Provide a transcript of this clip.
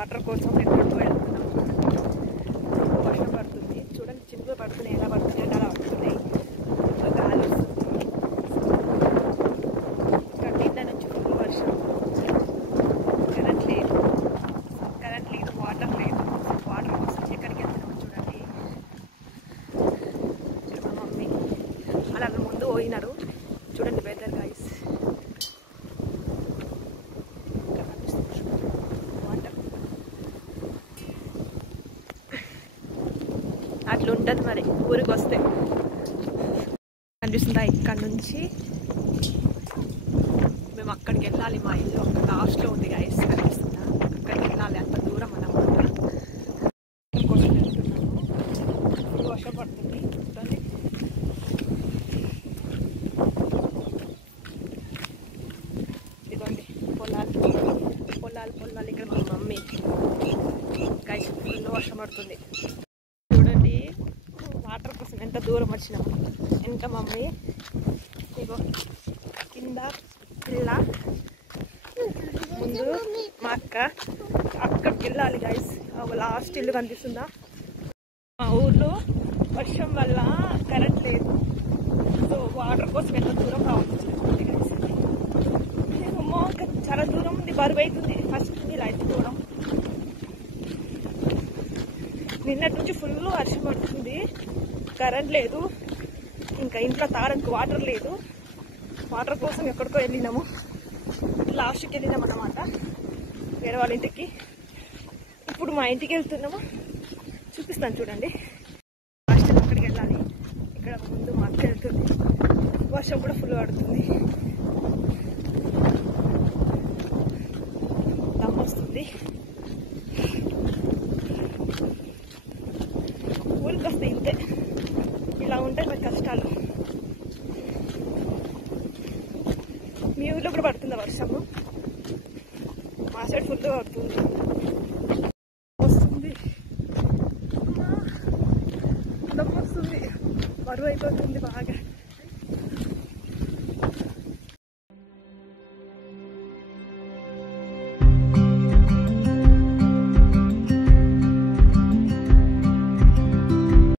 Water కోసం ఎక్కడికో వెళ్తున్నాం. వర్షం పడుతుంది చూడండి, చినుకులు పడుతున్నాయి, ఎలా పడుతున్నాయి అంటే అలా పడుతున్నాయి. గాలి వస్తుంది, ఇక్కడ నిన్న నుంచి ఫుల్ వర్షం. కరెంట్ లేదు, వాటర్ లేదు. వాటర్ కోసం ఎక్కడికి వెళ్తున్నాం చూడండి. ఇక్కడ మా మమ్మీ అలా ముందు పోయినారు చూడండి. వెదర్ గైస్ అట్లా ఉంటుంది మరి ఊరికి వస్తే. కనిపిస్తుందా ఇక్కడ నుంచి మేము అక్కడికి వెళ్ళాలి. మా ఇల్లు అక్కడ లాస్ట్లో ఉంది గైస్, కనిపిస్తుందా? అక్కడికి వెళ్ళాలి, అంత దూరం అన్నమాట. కోసం వెళ్తున్నాము. ఇప్పుడు వర్షం పడుతుంది చూడండి. ఇదిగోండి పొలాలు ఇక్కడ మా మమ్మీ. గైస్ ఫుల్ వర్షం పడుతుంది చూడండి. వాటర్ కోసం ఎంత దూరం వచ్చినాము. ఎంత మమ్మీ ఇగో కింద పిల్ల, ముందు మా అక్క. అక్కడికి వెళ్ళాలి గైస్. లాస్ట్ ఇల్లు కనిపిస్తుందా? మా ఊర్లో వర్షం వల్ల కరెంట్ లేదు, సో వాటర్ కోసం ఎంత దూరం రావచ్చు. చాలా దూరం ఉంది, బరువు అవుతుంది. ఫస్ట్ ఇలా ఎత్తుకోవడం. నిన్నటి నుంచి ఫుల్ వర్షం పడుతుంది, కరెంట్ లేదు, ఇంకా ఇంట్లో తారనికి వాటర్ లేదు. వాటర్ కోసం ఎక్కడికో వెళ్ళినాము, లాస్ట్కి వెళ్ళినాం అన్నమాట వేరే వాళ్ళ ఇంటికి. ఇప్పుడు మా ఇంటికి వెళ్తున్నాము, చూపిస్తాను చూడండి. లాస్ట్ అక్కడికి వెళ్ళాలి. ఇక్కడ ముందు మా అక్క వెళ్తుంది. వర్షం కూడా ఫుల్ పడుతుంది, దమ్ వస్తుంది. ఊరికి వస్తే ఇంతే, ఇలా ఉంటాయి మరి కష్టాలు. మీ ఊర్లో కూడా పడుతుందా వర్షము? మా సైడ్ ఫుల్ పడుతుంది, వస్తుంది, దమ్ వస్తుంది, బరువు అయిపోతుంది బాగా.